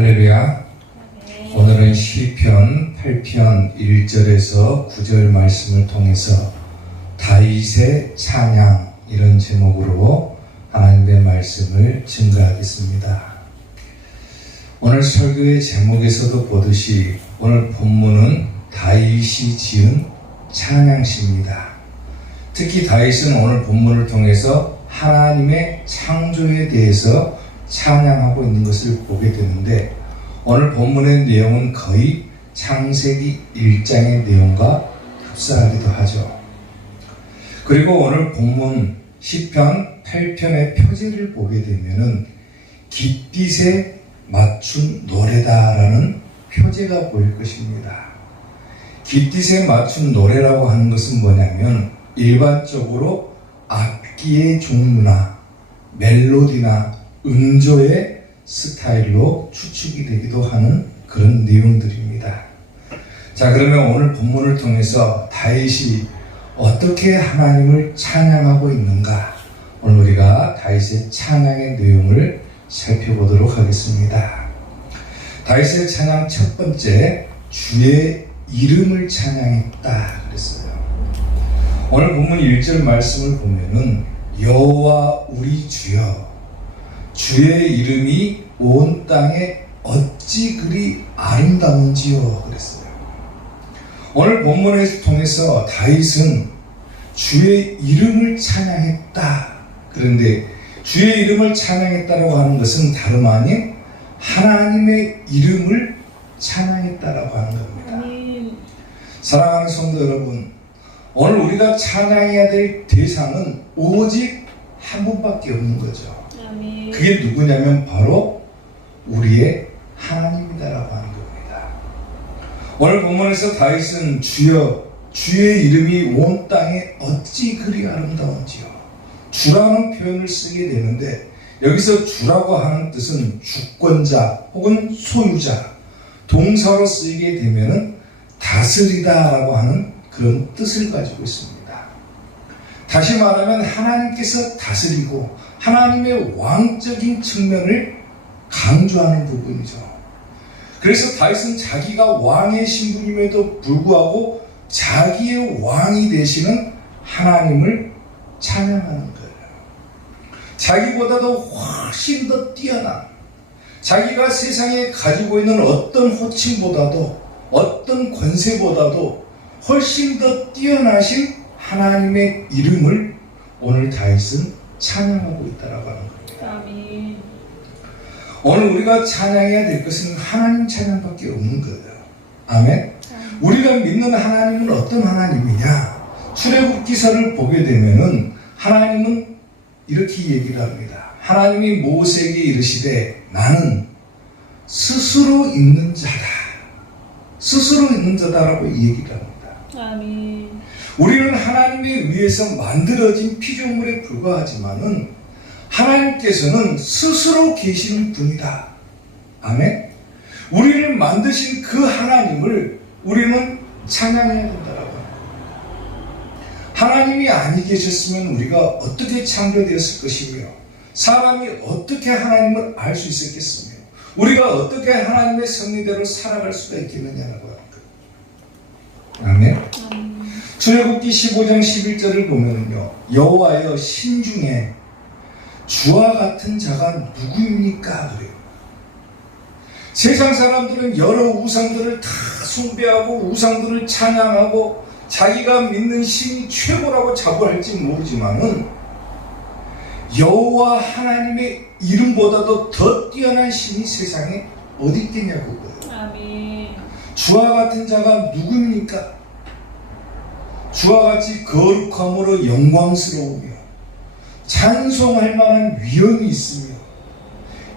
할렐루야. 오늘은 시편 8편 1절에서 9절 말씀을 통해서 다윗의 찬양 이런 제목으로 하나님의 말씀을 증거하겠습니다. 오늘 설교의 제목에서도 보듯이 오늘 본문은 다윗이 지은 찬양시입니다. 특히 다윗은 오늘 본문을 통해서 하나님의 창조에 대해서 찬양하고 있는 것을 보게 되는데, 오늘 본문의 내용은 거의 창세기 1장의 내용과 흡사하기도 하죠. 그리고 오늘 본문 시편 8편의 표제를 보게 되면은 깃빛에 맞춘 노래다라는 표제가 보일 것입니다. 깃빛에 맞춘 노래라고 하는 것은 뭐냐면 일반적으로 악기의 종류나 멜로디나 음조의 스타일로 추측이 되기도 하는 그런 내용들입니다. 자, 그러면 오늘 본문을 통해서 다윗이 어떻게 하나님을 찬양하고 있는가, 오늘 우리가 다윗의 찬양의 내용을 살펴보도록 하겠습니다. 다윗의 찬양 첫 번째, 주의 이름을 찬양했다 그랬어요. 오늘 본문 1절 말씀을 보면은 여호와 우리 주여, 주의 이름이 온 땅에 어찌 그리 아름다운지요 그랬어요. 오늘 본문을 통해서 다윗은 주의 이름을 찬양했다. 그런데 주의 이름을 찬양했다라고 하는 것은 다름 아닌 하나님의 이름을 찬양했다라고 하는 겁니다. 사랑하는 성도 여러분, 오늘 우리가 찬양해야 될 대상은 오직 한 분밖에 없는 거죠. 그게 누구냐면 바로 우리의 하나님이다라고 하는 겁니다. 오늘 본문에서 다윗은 주여, 주의 이름이 온 땅에 어찌 그리 아름다운지요, 주라는 표현을 쓰게 되는데, 여기서 주라고 하는 뜻은 주권자 혹은 소유자, 동사로 쓰이게 되면은 다스리다라고 하는 그런 뜻을 가지고 있습니다. 다시 말하면 하나님께서 다스리고 하나님의 왕적인 측면을 강조하는 부분이죠. 그래서 다윗은 자기가 왕의 신분임에도 불구하고 자기의 왕이 되시는 하나님을 찬양하는 거예요. 자기보다도 훨씬 더 뛰어난, 자기가 세상에 가지고 있는 어떤 호칭보다도 어떤 권세보다도 훨씬 더 뛰어나신 하나님의 이름을 오늘 다윗은 찬양하고 있다라고 하는 겁니다. 아멘. 오늘 우리가 찬양해야 될 것은 하나님 찬양밖에 없는 거예요. 아멘. 우리가 믿는 하나님은 어떤 하나님이냐? 출애굽 기사를 보게 되면은 하나님은 이렇게 얘기를 합니다. 하나님이 모세에게 이르시되 나는 스스로 있는 자다. 스스로 있는 자다라고 얘기를 합니다. 아멘. 우리는 하나님에 의해서 만들어진 피조물에 불과하지만은 하나님께서는 스스로 계시는 분이다. 아멘. 우리를 만드신 그 하나님을 우리는 찬양해야 된다라고 합니다. 하나님이 아니 계셨으면 우리가 어떻게 창조되었을 것이며, 사람이 어떻게 하나님을 알 수 있었겠으며, 우리가 어떻게 하나님의 섭리대로 살아갈 수가 있겠느냐라고 합니다. 아멘. 출애굽기 15장 11절을 보면요, 여호와여 신중에 주와 같은 자가 누구입니까? 그래요. 세상 사람들은 여러 우상들을 다 숭배하고 우상들을 찬양하고 자기가 믿는 신이 최고라고 자부할지 모르지만은 여호와 하나님의 이름보다도 더 뛰어난 신이 세상에 어디 있겠냐고 그래요. 아멘. 주와 같은 자가 누구입니까? 주와 같이 거룩함으로 영광스러우며 찬송할 만한 위엄이 있으며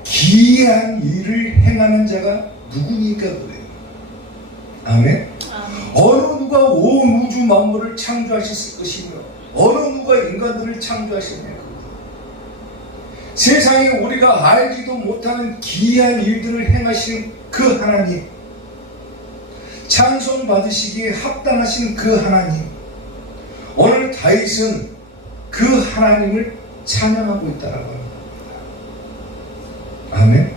기이한 일을 행하는 자가 누구니까 그래요. 아멘. 어느 누가 온 우주 만물을 창조하셨을 것이며 어느 누가 인간들을 창조하셨냐고. 세상에 우리가 알지도 못하는 기이한 일들을 행하시는 그 하나님, 찬송 받으시기에 합당하신 그 하나님, 오늘 다윗은 그 하나님을 찬양하고 있다라고 합니다. 아멘.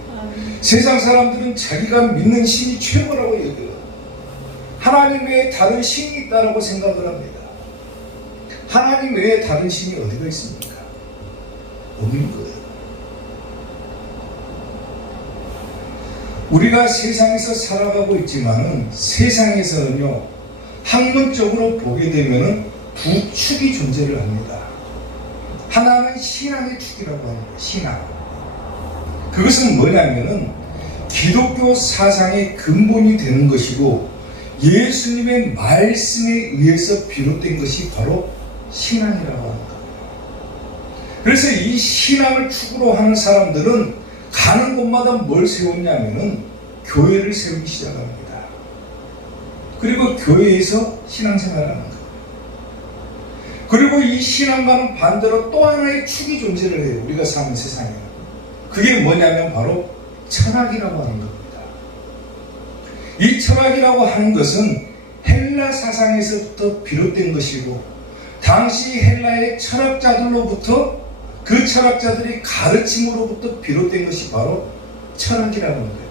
세상 사람들은 자기가 믿는 신이 최고라고 여겨요. 하나님 외에 다른 신이 있다고 생각을 합니다. 하나님 외에 다른 신이 어디가 있습니까? 없는 거예요. 우리가 세상에서 살아가고 있지만은 세상에서는요, 학문적으로 보게 되면은 두 축이 존재를 합니다. 하나는 신앙의 축이라고 합니다. 신앙. 그것은 뭐냐면은 기독교 사상의 근본이 되는 것이고 예수님의 말씀에 의해서 비롯된 것이 바로 신앙이라고 하는 겁니다. 그래서 이 신앙을 축으로 하는 사람들은 가는 곳마다 뭘 세웠냐면은 교회를 세우기 시작합니다. 그리고 교회에서 신앙생활을 하는 거예요. 그리고 이 신앙과는 반대로 또 하나의 축이 존재를 해요. 우리가 사는 세상에는. 그게 뭐냐면 바로 철학이라고 하는 겁니다. 이 철학이라고 하는 것은 헬라 사상에서부터 비롯된 것이고 당시 헬라의 철학자들로부터 그 철학자들의 가르침으로부터 비롯된 것이 바로 철학이라고 하는 거예요.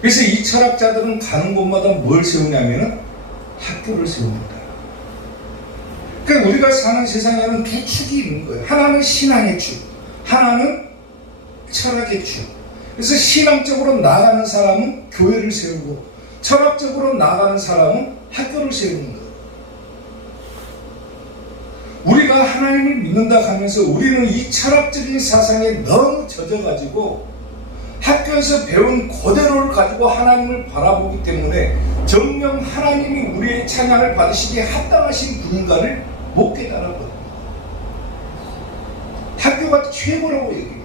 그래서 이 철학자들은 가는 곳마다 뭘 세우냐면 학교를 세웁니다. 그러니까 우리가 사는 세상에는 두 축이 있는 거예요. 하나는 신앙의 축, 하나는 철학의 축. 그래서 신앙적으로 나아가는 사람은 교회를 세우고 철학적으로 나아가는 사람은 학교를 세우는 거예요. 우리가 하나님을 믿는다 하면서 우리는 이 철학적인 사상에 너무 젖어가지고 학교에서 배운 그대로를 가지고 하나님을 바라보기 때문에 정녕 하나님이 우리의 찬양을 받으시기에 합당하신 분인가를 못 깨달아버립니다. 학교가 최고라고 얘기합니다.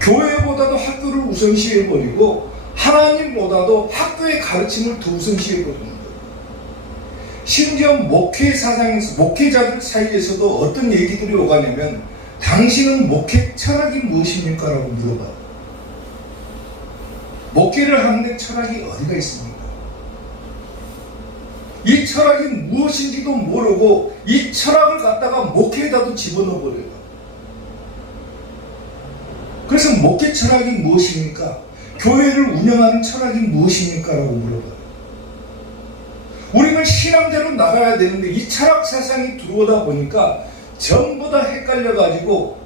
교회보다도 학교를 우선시해버리고 하나님보다도 학교의 가르침을 더 우선시해버리는 거예요. 심지어 목회 사상에서 목회자들 사이에서도 어떤 얘기들이 오가냐면 당신은 목회 철학이 무엇입니까? 라고 물어봐요. 목회를 하는데 철학이 어디가 있습니까? 이 철학이 무엇인지도 모르고 이 철학을 갖다가 목회에다도 집어넣어버려요. 그래서 목회 철학이 무엇입니까? 교회를 운영하는 철학이 무엇입니까? 라고 물어봐요. 우리는 신앙대로 나가야 되는데 이 철학 사상이 들어오다 보니까 전부 다 헷갈려가지고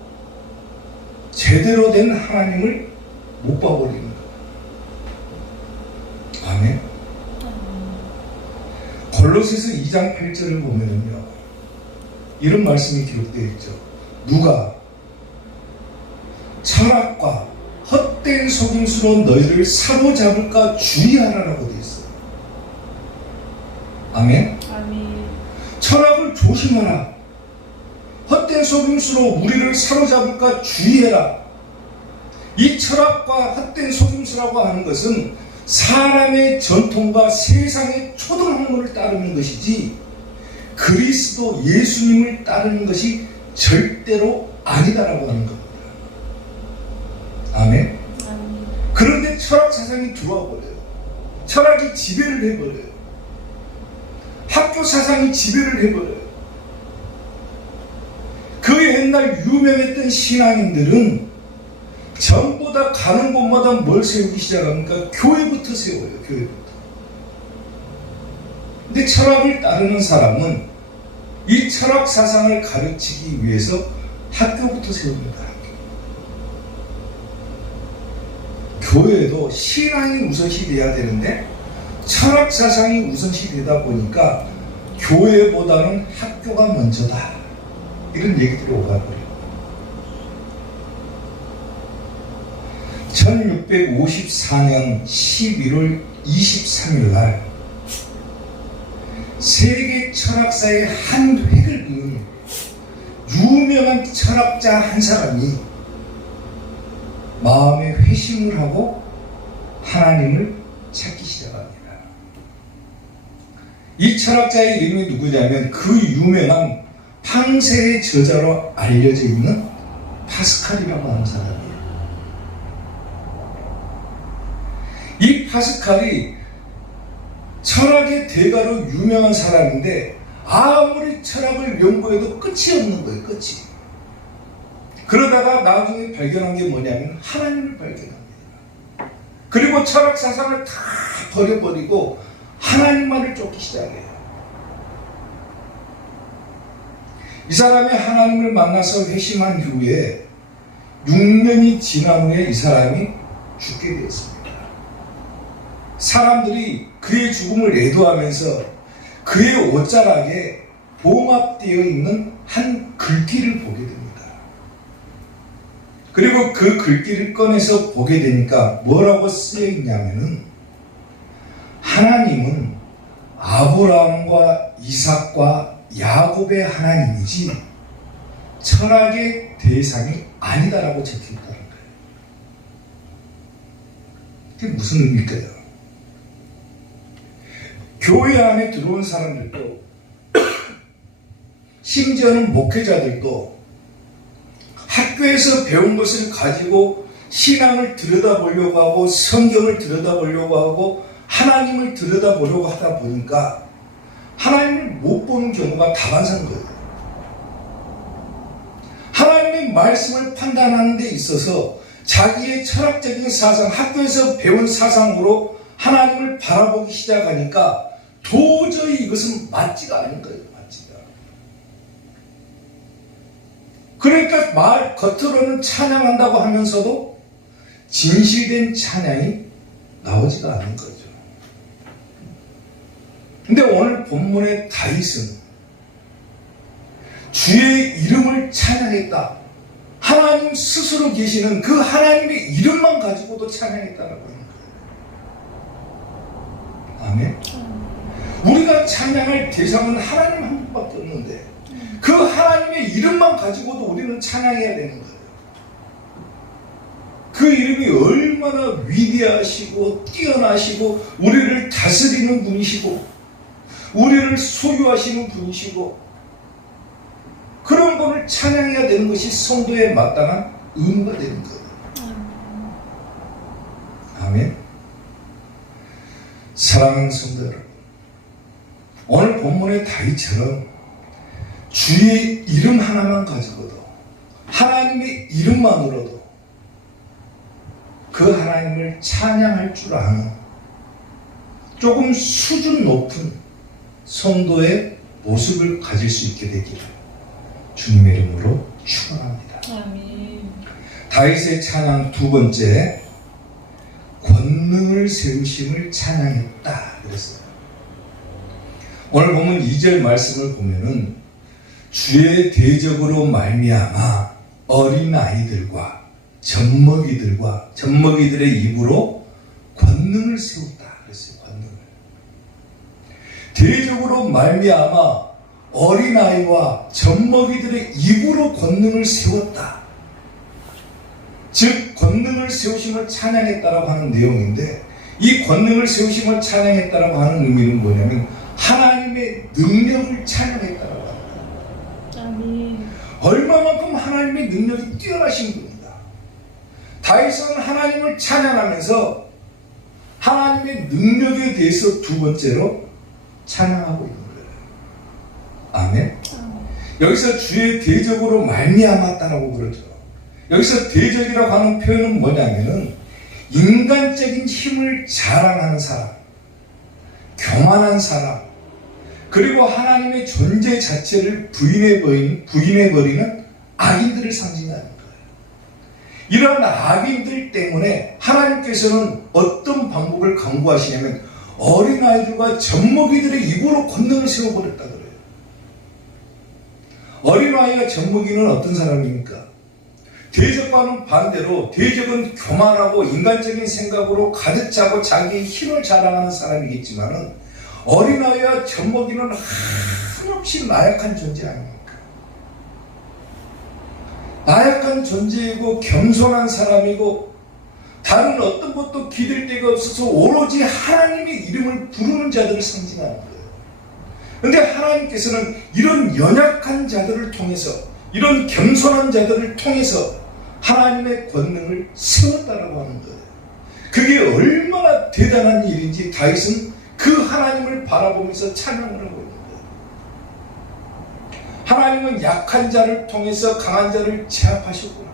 제대로 된 하나님을 못 봐버리는 거예요. 아멘. 골로새서 2장 8절을 보면요, 이런 말씀이 기록되어 있죠. 누가 철학과 헛된 속임수로 너희를 사로잡을까 주의하라라고 되어 있어요. 아멘. 아멘. 철학을 조심하라. 헛된 속임수로 우리를 사로잡을까 주의해라. 이 철학과 헛된 속임수라고 하는 것은 사람의 전통과 세상의 초등학문을 따르는 것이지 그리스도 예수님을 따르는 것이 절대로 아니다라고 하는 겁니다. 아멘. 아멘. 그런데 철학 사상이 들어와 버려요. 철학이 지배를 해버려요. 학교 사상이 지배를 해버려요. 그 옛날 유명했던 신앙인들은 전부 다 가는 곳마다 뭘 세우기 시작합니까? 교회부터 세워요. 교회부터. 근데 철학을 따르는 사람은 이 철학 사상을 가르치기 위해서 학교부터 세웁니다. 교회도 신앙이 우선시 돼야 되는데 철학 사상이 우선시 되다 보니까 교회보다는 학교가 먼저다. 이런 얘기들이 오가버려요. 1654년 11월 23일 날 세계 철학사의 한 획을 그은 유명한 철학자 한 사람이 마음에 회심을 하고 하나님을 찾기 시작합니다. 이 철학자의 이름이 누구냐면 그 유명한 팡세의 저자로 알려져 있는 파스칼이라고 하는 사람이에요. 이 파스칼이 철학의 대가로 유명한 사람인데 아무리 철학을 연구해도 끝이 없는 거예요. 끝이. 그러다가 나중에 발견한 게 뭐냐면 하나님을 발견합니다. 그리고 철학 사상을 다 버려버리고 하나님만을 쫓기 시작해요. 이 사람이 하나님을 만나서 회심한 후에 6년이 지난 후에 이 사람이 죽게 되었습니다. 사람들이 그의 죽음을 애도하면서 그의 옷자락에 봉합되어 있는 한 글귀를 보게 됩니다. 그리고 그 글귀를 꺼내서 보게 되니까 뭐라고 쓰여 있냐면은 하나님은 아브라함과 이삭과 야곱의 하나님이지 철학의 대상이 아니다라고 적혀있다는 거예요. 그게 무슨 의미일까요? 교회 안에 들어온 사람들도 심지어는 목회자들도 학교에서 배운 것을 가지고 신앙을 들여다보려고 하고 성경을 들여다보려고 하고 하나님을 들여다보려고 하다 보니까 하나님을 못 보는 경우가 다반사인 거예요. 하나님의 말씀을 판단하는 데 있어서 자기의 철학적인 사상, 학교에서 배운 사상으로 하나님을 바라보기 시작하니까 도저히 이것은 맞지가 않은 거예요. 맞지가. 그러니까 겉으로는 찬양한다고 하면서도 진실된 찬양이 나오지가 않는 거죠. 근데 오늘 본문의 다윗은 주의 이름을 찬양했다. 하나님 스스로 계시는 그 하나님의 이름만 가지고도 찬양했다라고 하는 거예요. 아멘. 우리가 찬양할 대상은 하나님 한 분밖에 없는데 그 하나님의 이름만 가지고도 우리는 찬양해야 되는 거예요. 그 이름이 얼마나 위대하시고 뛰어나시고 우리를 다스리는 분이시고 우리를 소유하시는 분이시고 그런 분을 찬양해야 되는 것이 성도의 마땅한 의무가 되는 거예요. 아멘. 사랑하는 성도 여러분, 오늘 본문의 다윗처럼 주의 이름 하나만 가지고도 하나님의 이름만으로도 그 하나님을 찬양할 줄 아는 조금 수준 높은 성도의 모습을 가질 수 있게 되기를 주님의 이름으로 축원합니다. 아멘. 다윗의 찬양 두 번째, 권능을 세우심을 찬양했다 그랬어요. 오늘 보면 2절 말씀을 보면은 주의 대적으로 말미암아 어린 아이들과 젖먹이들의 입으로 권능을 세웠다 그랬어요. 권능을. 대적으로 말미암아 어린 아이와 젖먹이들의 입으로 권능을 세웠다. 즉 권능을 세우심을 찬양했다라고 하는 내용인데 이 권능을 세우심을 찬양했다라고 하는 의미는 뭐냐면 하나님의 능력을 찬양했다라고 합니다. 아멘. 얼마만큼 하나님의 능력이 뛰어나신 분이다. 다윗은 하나님을 찬양하면서 하나님의 능력에 대해서 두 번째로 찬양하고 있는 거예요. 아멘. 여기서 주의 대적으로 말미암았다라고 그러죠. 여기서 대적이라고 하는 표현은 뭐냐면은 인간적인 힘을 자랑하는 사람, 교만한 사람, 그리고 하나님의 존재 자체를 부인해버리는 악인들을 상징하는 거예요. 이런 악인들 때문에 하나님께서는 어떤 방법을 강구하시냐면 어린아이들과 젖먹이들의 입으로 권능을 세워버렸다 그래요. 어린아이가 젖먹이는 어떤 사람입니까? 대적과는 반대로 대적은 교만하고 인간적인 생각으로 가득 차고 자기의 힘을 자랑하는 사람이겠지만은 어린아이와 젖먹이는 한없이 나약한 존재 아닙니까? 나약한 존재이고 겸손한 사람이고 다른 어떤 것도 기댈 데가 없어서 오로지 하나님의 이름을 부르는 자들을 상징하는 거예요. 그런데 하나님께서는 이런 연약한 자들을 통해서 이런 겸손한 자들을 통해서 하나님의 권능을 세웠다라고 하는 거예요. 그게 얼마나 대단한 일인지 다윗은 그 하나님을 바라보면서 찬양을 하고 있는 거예요. 하나님은 약한 자를 통해서 강한 자를 제압하셨구나.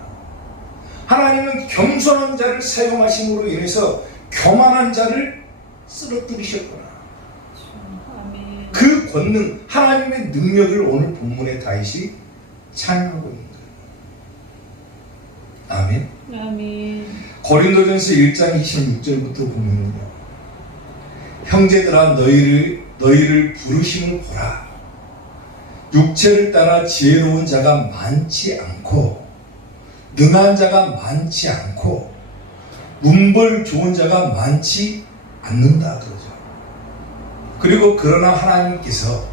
하나님은 겸손한 자를 사용하심으로 인해서 교만한 자를 쓰러뜨리셨구나. 아멘. 그 권능, 하나님의 능력을 오늘 본문의 다윗이 찬양하고 있는 거예요. 아멘. 아멘. 고린도전서 1장 26절부터 보면요, 형제들아 너희를 부르심을 보라. 육체를 따라 지혜로운 자가 많지 않고 능한 자가 많지 않고 문벌 좋은 자가 많지 않는다 그러죠. 그리고 그러나 하나님께서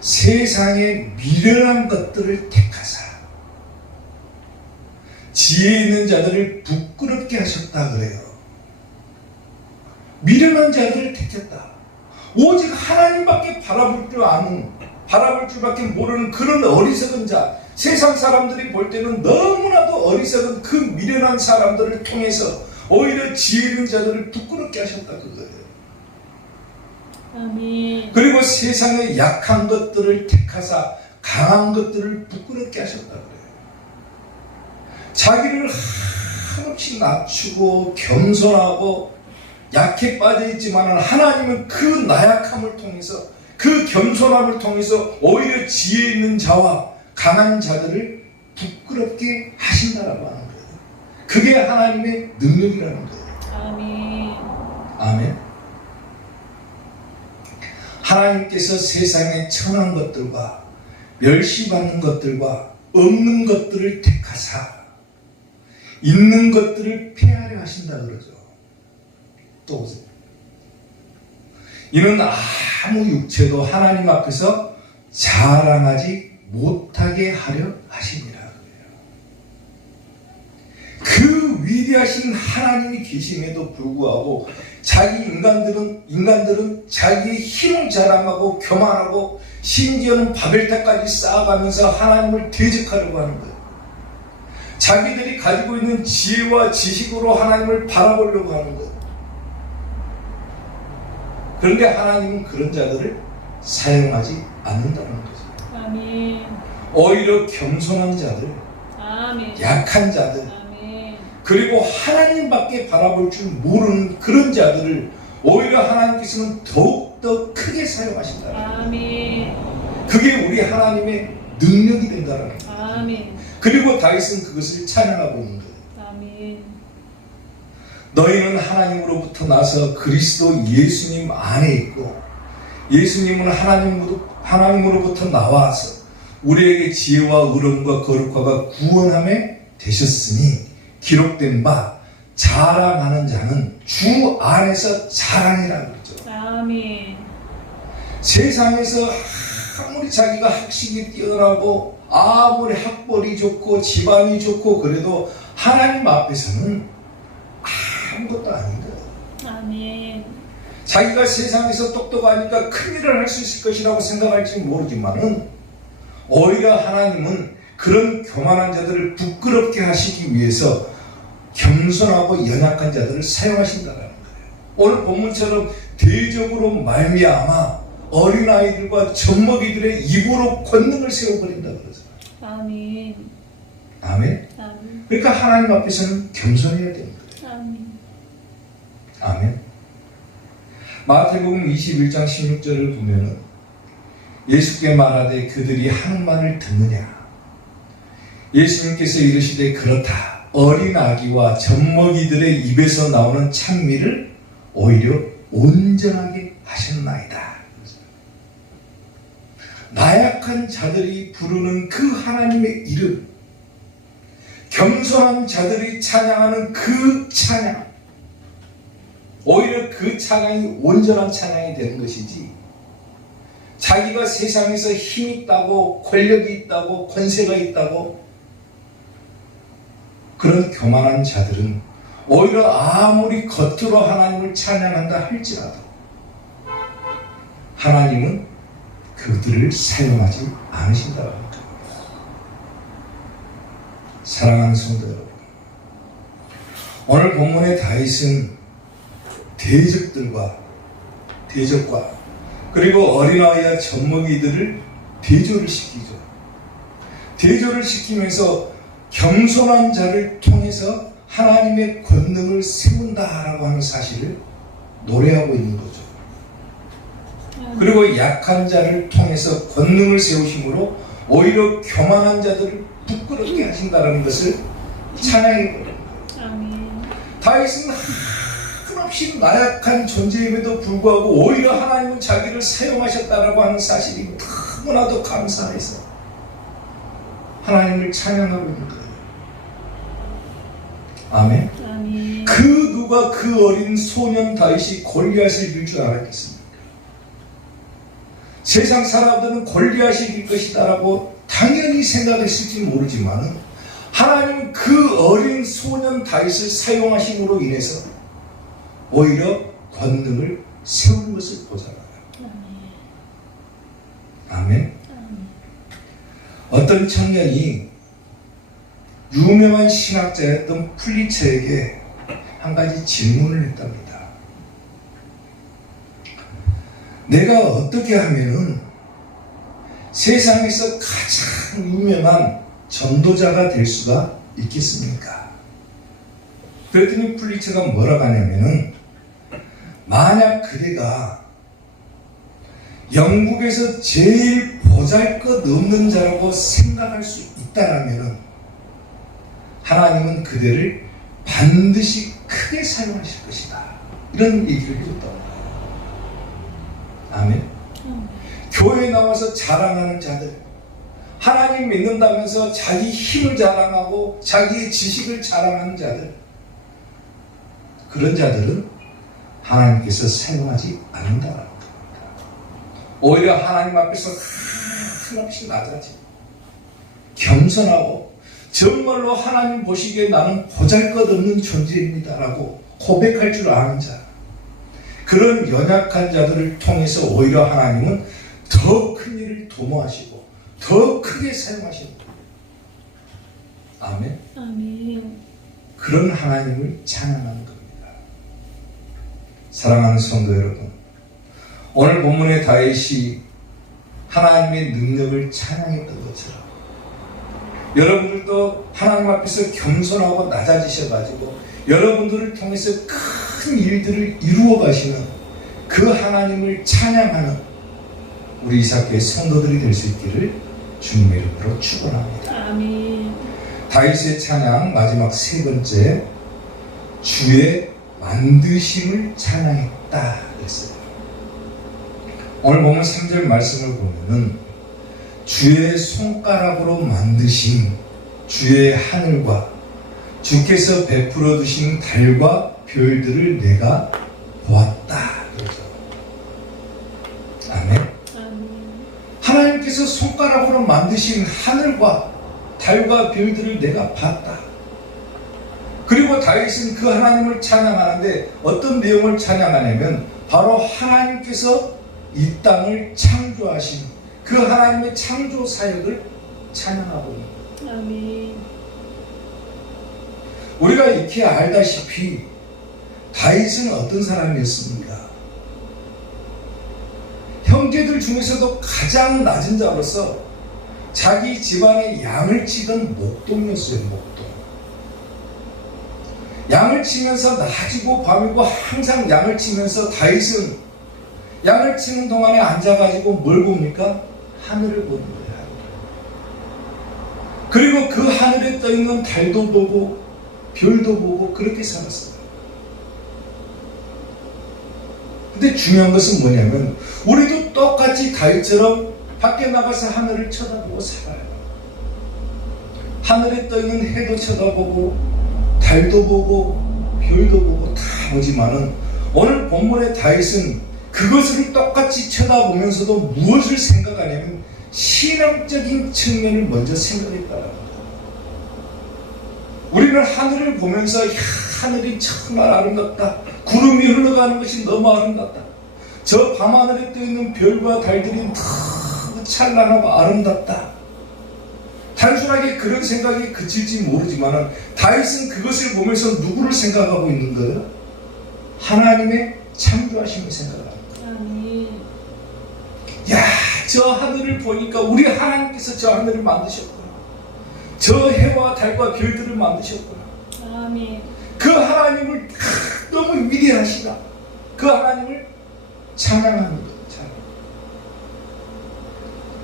세상의 미련한 것들을 택하사 지혜 있는 자들을 부끄럽게 하셨다 그래요. 미련한 자들을 택했다. 오직 하나님밖에 바라볼 줄 아는, 바라볼 줄밖에 모르는 그런 어리석은 자, 세상 사람들이 볼 때는 너무나도 어리석은 그 미련한 사람들을 통해서 오히려 지혜 있는 자들을 부끄럽게 하셨다 그거예요. 아멘. 그리고 세상의 약한 것들을 택하사 강한 것들을 부끄럽게 하셨다 그래요. 자기를 한없이 낮추고 겸손하고 약해 빠져있지만 하나님은 그 나약함을 통해서, 그 겸손함을 통해서 오히려 지혜 있는 자와 강한 자들을 부끄럽게 하신다라고 하는 거예요. 그게 하나님의 능력이라는 거예요. 아멘. 아멘. 하나님께서 세상의 천한 것들과 멸시받는 것들과 없는 것들을 택하사 있는 것들을 폐하려 하신다 그러죠. 또 보세요. 이는 아무 육체도 하나님 앞에서 자랑하지 못하게 하려 하심이라 그래요. 그 위대하신 하나님이 계심에도 불구하고 자기 인간들은 자기의 힘을 자랑하고 교만하고 심지어는 바벨탑까지 쌓아가면서 하나님을 대적하려고 하는 거예요. 자기들이 가지고 있는 지혜와 지식으로 하나님을 바라보려고 하는 거예요. 그런데 하나님은 그런 자들을 사용하지 않는다는 거죠. 아멘. 오히려 겸손한 자들, 아멘. 약한 자들, 아멘. 그리고 하나님밖에 바라볼 줄 모르는 그런 자들을 오히려 하나님께서는 더욱더 크게 사용하신다. 아멘. 그게 우리 하나님의 능력이 된다는 거예요. 아멘. 그리고 다윗은 그것을 찬양하고 있는 거예요. 아멘. 너희는 하나님으로부터 나서 그리스도 예수님 안에 있고 예수님은 하나님으로부터 나와서 우리에게 지혜와 의로움과 거룩화가 구원함에 되셨으니 기록된 바 자랑하는 자는 주 안에서 자랑이라 그러죠. 아멘. 세상에서 아무리 자기가 학식이 뛰어나고 아무리 학벌이 좋고 집안이 좋고 그래도 하나님 앞에서는 아무것도 아닌 거예요. 아멘. 자기가 세상에서 똑똑하니까 큰일을 할 수 있을 것이라고 생각할지 모르지만은 오히려 하나님은 그런 교만한 자들을 부끄럽게 하시기 위해서 겸손하고 연약한 자들을 사용하신다는 거예요. 오늘 본문처럼 대적으로 말미암아 어린아이들과 젖먹이들의 입으로 권능을 세워버린다 그러죠. 아멘. 아멘. 아멘. 그러니까 하나님 앞에서는 겸손해야 되는 거예요. 아멘. 아멘. 마태복음 21장 16절을 보면은 예수께 말하되 그들이 하는 말을 듣느냐. 예수님께서 이르시되 그렇다. 어린 아기와 젖먹이들의 입에서 나오는 찬미를 오히려 온전하게 하셨나이다. 나약한 자들이 부르는 그 하나님의 이름, 겸손한 자들이 찬양하는 그 찬양, 오히려 그 찬양이 온전한 찬양이 되는 것이지, 자기가 세상에서 힘 있다고 권력이 있다고 권세가 있다고 그런 교만한 자들은 오히려 아무리 겉으로 하나님을 찬양한다 할지라도 하나님은 그들을 사용하지 않으신다고 합니다. 사랑하는 성도 여러분, 오늘 본문의 다윗은 대적과 그리고 어린아이와 젖먹이들을 대조를 시키죠. 대조를 시키면서 겸손한 자를 통해서 하나님의 권능을 세운다라고 하는 사실을 노래하고 있는 거죠. 그리고 약한 자를 통해서 권능을 세우심으로 오히려 교만한 자들을 부끄럽게 하신다는 것을 찬양해 버립니다. 다윗은 한없이 나약한 존재임에도 불구하고 오히려 하나님은 자기를 사용하셨다라고 하는 사실이 너무나도 감사해서 하나님을 찬양하고 있는 거예요. 아멘. 아멘. 그 누가 그 어린 소년 다윗이 골리앗을 이길 줄 알았겠습니까? 세상 사람들은 골리앗이 이길 것이다라고 당연히 생각했을지 모르지만 하나님은 그 어린 소년 다윗을 사용하심으로 인해서 오히려 권능을 세우는 것을 보잖아요. 아멘. 어떤 청년이 유명한 신학자였던 풀리처에게 한 가지 질문을 했답니다. 내가 어떻게 하면은 세상에서 가장 유명한 전도자가 될 수가 있겠습니까? 그랬더니 풀리처가 뭐라고 하냐면은 만약 그대가 영국에서 제일 보잘것없는 자라고 생각할 수 있다라면 하나님은 그대를 반드시 크게 사용하실 것이다. 이런 얘기를 해줬다고 해요. 아멘. 교회에 나와서 자랑하는 자들, 하나님 믿는다면서 자기 힘을 자랑하고 자기의 지식을 자랑하는 자들, 그런 자들은 하나님께서 사용하지 않는다라는 겁니다. 오히려 하나님 앞에서 한없이 낮아지고 겸손하고 정말로 하나님 보시기에 나는 보잘것없는 존재입니다라고 고백할 줄 아는 자, 그런 연약한 자들을 통해서 오히려 하나님은 더 큰 일을 도모하시고 더 크게 사용하시는 거예요. 아멘. 아멘. 그런 하나님을 찬양하는 겁니다. 사랑하는 성도 여러분, 오늘 본문의 다윗이 하나님의 능력을 찬양했던 것처럼 여러분들도 하나님 앞에서 겸손하고 낮아지셔가지고 여러분들을 통해서 큰 일들을 이루어 가시는 그 하나님을 찬양하는 우리 이삭교회 성도들이 될 수 있기를 주님의 이름으로 축원합니다. 아멘. 다윗의 찬양 마지막 세 번째, 주의 만드심을 찬양했다 했어요. 오늘 보면 3절 말씀을 보면은 주의 손가락으로 만드신 주의 하늘과 주께서 베풀어 두신 달과 별들을 내가 보았다. 그렇죠. 아멘. 하나님께서 손가락으로 만드신 하늘과 달과 별들을 내가 봤다. 그리고 다윗은 그 하나님을 찬양하는데 어떤 내용을 찬양하냐면 바로 하나님께서 이 땅을 창조하신 그 하나님의 창조 사역을 찬양하고 있는 거예요. 아멘. 우리가 익히 알다시피 다윗은 어떤 사람이었습니까? 형제들 중에서도 가장 낮은 자로서 자기 집안의 양을 치던 목동이었어요. 목동. 양을 치면서 낮이고 밤이고 항상 양을 치면서 다윗은 양을 치는 동안에 앉아가지고 뭘 봅니까? 하늘을 보는 거예요. 그리고 그 하늘에 떠있는 달도 보고 별도 보고 그렇게 살았어요. 근데 중요한 것은 뭐냐면 우리도 똑같이 다윗처럼 밖에 나가서 하늘을 쳐다보고 살아요. 하늘에 떠있는 해도 쳐다보고 달도 보고 별도 보고 다 보지만은 오늘 본문의 다윗은 그것을 똑같이 쳐다보면서도 무엇을 생각하냐면 신앙적인 측면을 먼저 생각했다는 겁니다. 우리는 하늘을 보면서 하늘이 정말 아름답다. 구름이 흘러가는 것이 너무 아름답다. 저 밤하늘에 떠있는 별과 달들이 너무 찬란하고 아름답다. 단순하게 그런 생각이 그칠지 모르지만 다윗은 그것을 보면서 누구를 생각하고 있는 거예요? 하나님의 창조하심을 생각합니다. 야, 저 하늘을 보니까 우리 하나님께서 저 하늘을 만드셨구나. 저 해와 달과 별들을 만드셨구나. 아멘. 그 하나님을 너무 위대하시다. 그 하나님을 찬양하는 것.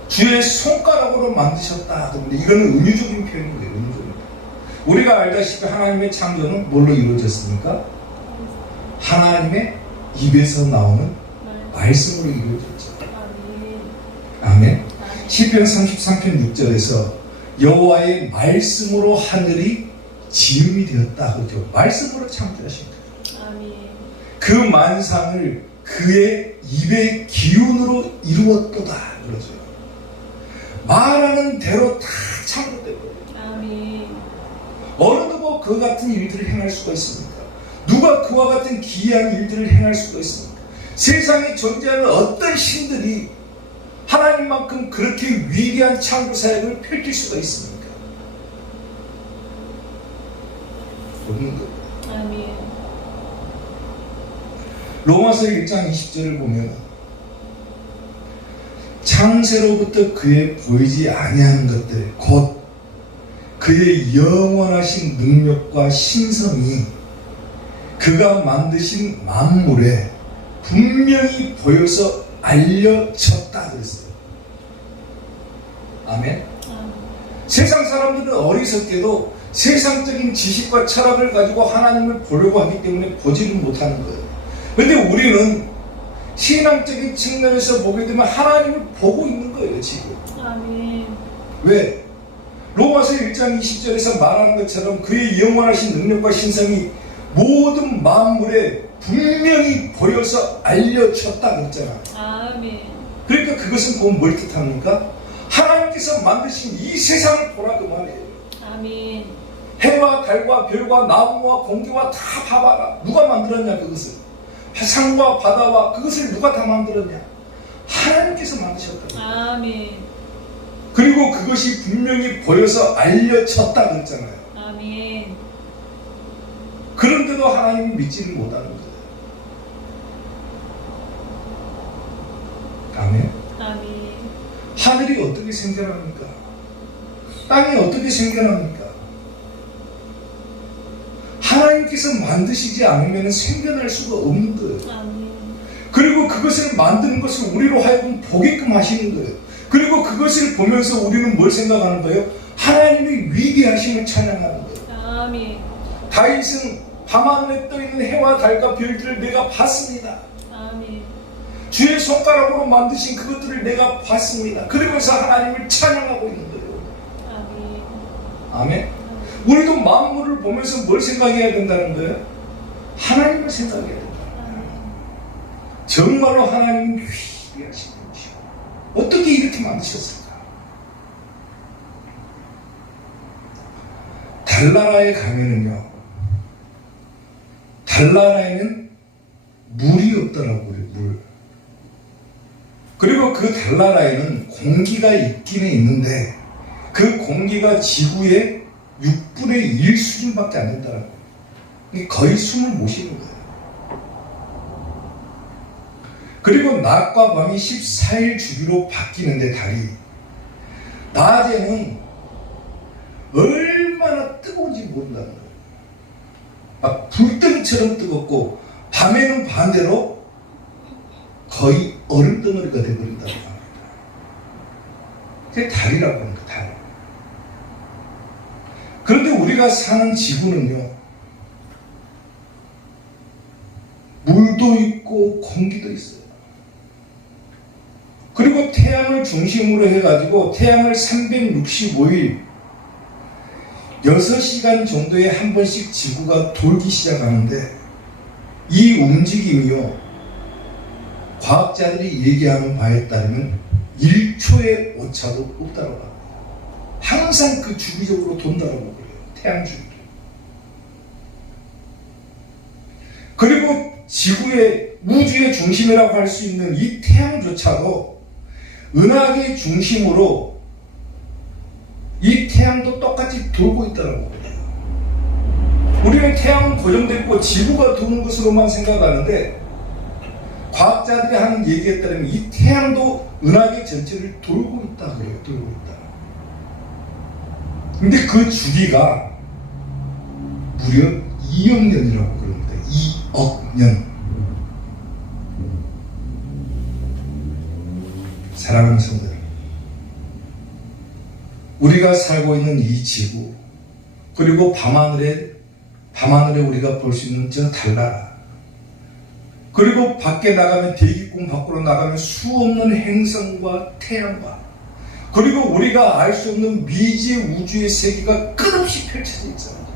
주의 손가락으로 만드셨다. 근데 이거는 은유적인 표현인 거예요. 은유적인 표현. 우리가 알다시피 하나님의 창조는 뭘로 이루어졌습니까? 하나님의 입에서 나오는 말씀으로 이루어졌죠. 아멘. 시편 33편 6절에서 여호와의 말씀으로 하늘이 지음이 되었다. 그렇죠. 말씀으로 창조하신 거예요. 아멘. 그 만상을 그의 입의 기운으로 이루었도다. 그러죠. 말하는 대로 다 창조되고 아멘. 어느 누가 그 같은 일들을 행할 수가 있습니까? 누가 그와 같은 기이한 일들을 행할 수가 있습니까? 세상에 존재하는 어떤 신들이 하나님만큼 그렇게 위대한 창조 사역을 펼칠 수가 있습니까? 없는 거예요. 아멘. 로마서 1장 20절을 보면 창세로부터 그의 보이지 아니하는 것들 곧 그의 영원하신 능력과 신성이 그가 만드신 만물에 분명히 보여서 알려졌다 그랬어요. 아멘. 세상 사람들은 어리석게도 세상적인 지식과 철학을 가지고 하나님을 보려고 하기 때문에 보지를 못하는 거예요. 그런데 우리는 신앙적인 측면에서 보게 되면 하나님을 보고 있는 거예요, 지금. 아멘. 왜? 로마서 1장 20절에서 말하는 것처럼 그의 영원하신 능력과 신성이 모든 만물에 분명히 보여서 알려졌다 그랬잖아. 아멘. 그러니까 그것은 곧 뭘 뜻합니까? 하나님께서 만드신 이 세상을 보라 그 말이에요. 아멘. 해와 달과 별과 나무와 공기와 다 봐봐라. 누가 만들었냐 그것을. 산과 바다와 그것을 누가 다 만들었냐? 하나님께서 만드셨다. 아멘. 그리고 그것이 분명히 보여서 알려졌다 그랬잖아요. 아멘. 그런데도 하나님이 믿지를 못하는 거예요. 아멘. 아멘. 하늘이 어떻게 생겨납니까? 땅이 어떻게 생겨납니까? 하나님께서 만드시지 않으면 생겨날 수가 없는 거예요. 아멘. 그리고 그것을 만드는 것을 우리로 하여금 보게끔 하시는 거예요. 그리고 그것을 보면서 우리는 뭘 생각하는 거예요? 하나님의 위대하심을 찬양하는 거예요. 아멘. 다윗은 밤하늘에 떠있는 해와 달과 별들을 내가 봤습니다. 아멘. 주의 손가락으로 만드신 그것들을 내가 봤습니다. 그러면서 하나님을 찬양하고 있는 거예요. 아멘. 아멘. 우리도 만물을 보면서 뭘 생각해야 된다는 거예요? 하나님을 생각해야 된다. 정말로 하나님이 위대하신 분이시고 어떻게 이렇게 만드셨을까? 달나라에 가면은요, 달나라에는 물이 없더라고요. 물. 그리고 그 달나라에는 공기가 있기는 있는데 그 공기가 지구의 6분의 1 수준밖에 안 된다라고. 거의 숨을 못 쉬는 거예요. 그리고 낮과 밤이 14일 주기로 바뀌는데 달이 낮에는 얼마나 뜨거운지 모른다는 거예요. 막 불등처럼 뜨겁고 밤에는 반대로 거의 얼음덩어리가 되어버린다는 겁니다. 그게 달이라고 하는 거예요. 달. 그런데 우리가 사는 지구는요, 물도 있고 공기도 있어요. 그리고 태양을 중심으로 해가지고 태양을 365일 6시간 정도에 한 번씩 지구가 돌기 시작하는데 이 움직임이요, 과학자들이 얘기하는 바에 따르면 1초의 오차도 없다고 합니다. 항상 그 주기적으로 돈다라고 그래요. 태양 주기로. 그리고 지구의 우주의 중심이라고 할 수 있는 이 태양조차도 은하계 중심으로 이 태양도 똑같이 돌고 있다고 그래요. 우리는 태양은 고정되어 있고 지구가 도는 것으로만 생각하는데 과학자들이 하는 얘기에 따르면 이 태양도 은하계 전체를 돌고 있다 그래요. 돌고 있다. 근데 그 주기가 무려 2억 년이라고 그럽니다. 2억 년. 사랑하는 성도들, 우리가 살고 있는 이 지구, 그리고 밤하늘에 우리가 볼 수 있는 저 달나라, 그리고 밖에 나가면, 대기권 밖으로 나가면 수없는 행성과 태양과, 그리고 우리가 알 수 없는 미지의 우주의 세계가 끝없이 펼쳐져 있잖아요.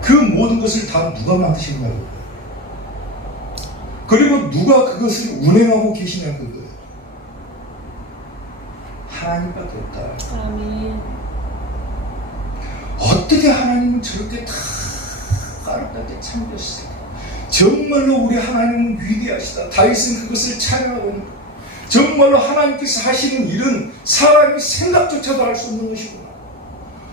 그 모든 것을 다 누가 만드신가요? 그리고 누가 그것을 운행하고 계시냐, 그거예요. 하나님밖에 없다. 아멘. 어떻게 하나님은 저렇게 다 아름답게 창조하셨을까? 정말로 우리 하나님은 위대하시다. 다윗은 그것을 찬양하고 있는 거예요. 정말로 하나님께서 하시는 일은 사람이 생각조차도 할 수 없는 것이구나.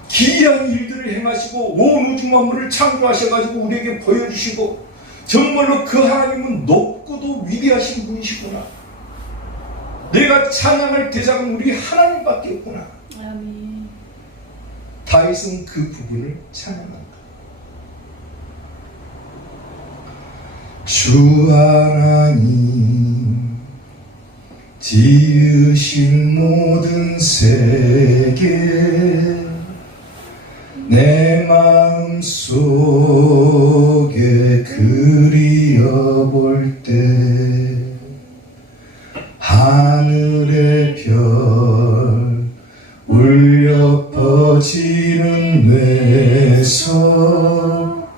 기이한 일들을 행하시고 온 우주 만물을 창조하셔가지고 우리에게 보여주시고, 정말로 그 하나님은 높고도 위대하신 분이시구나. 내가 찬양할 대상은 우리 하나님밖에 없구나. 아멘. 다윗은 그 부분을 찬양한다. 주 하나님 지으신 모든 세계 내 마음속에 그리어볼 때 하늘의 별 울려 퍼지는 뇌서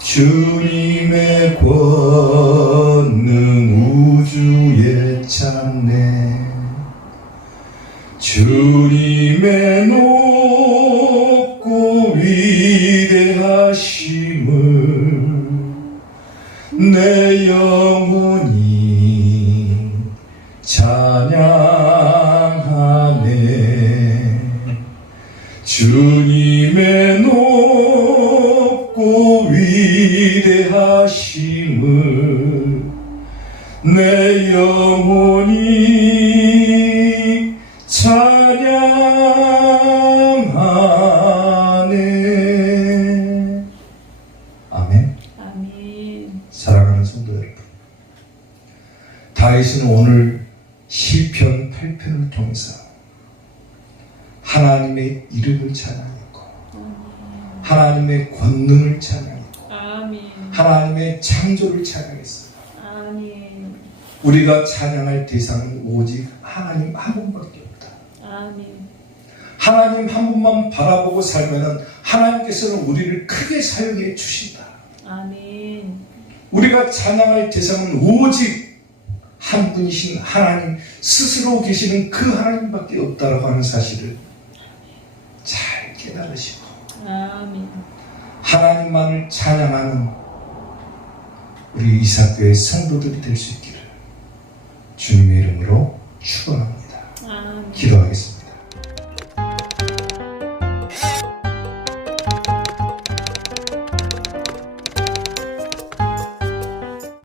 주님의 권능 우주에 찬네 주님의 높고 위대하심을 내 영혼이 찬양하네 주님의 높고 위대하심을 내 영혼이 찬양하네. 아멘. 아멘. 사랑하는 성도 여러분, 다윗은 오늘 시편 8편을 통해서 하나님의 이름을 찬양했고 하나님의 권능을 찬양했고 아멘. 하나님의 창조를 찬양했어요. 아멘. 우리가 찬양할 대상은 오직 하나님 한 분밖에 없다. 아멘. 하나님 한 분만 바라보고 살면 하나님께서는 우리를 크게 사용해 주신다. 아멘. 우리가 찬양할 대상은 오직 한 분이신 하나님 스스로 계시는 그 하나님밖에 없다라고 하는 사실을 잘 깨달으시고 아멘. 하나님만을 찬양하는 우리 이사교의 성도들이 될 수 있기를 주님의 이름으로 축원합니다.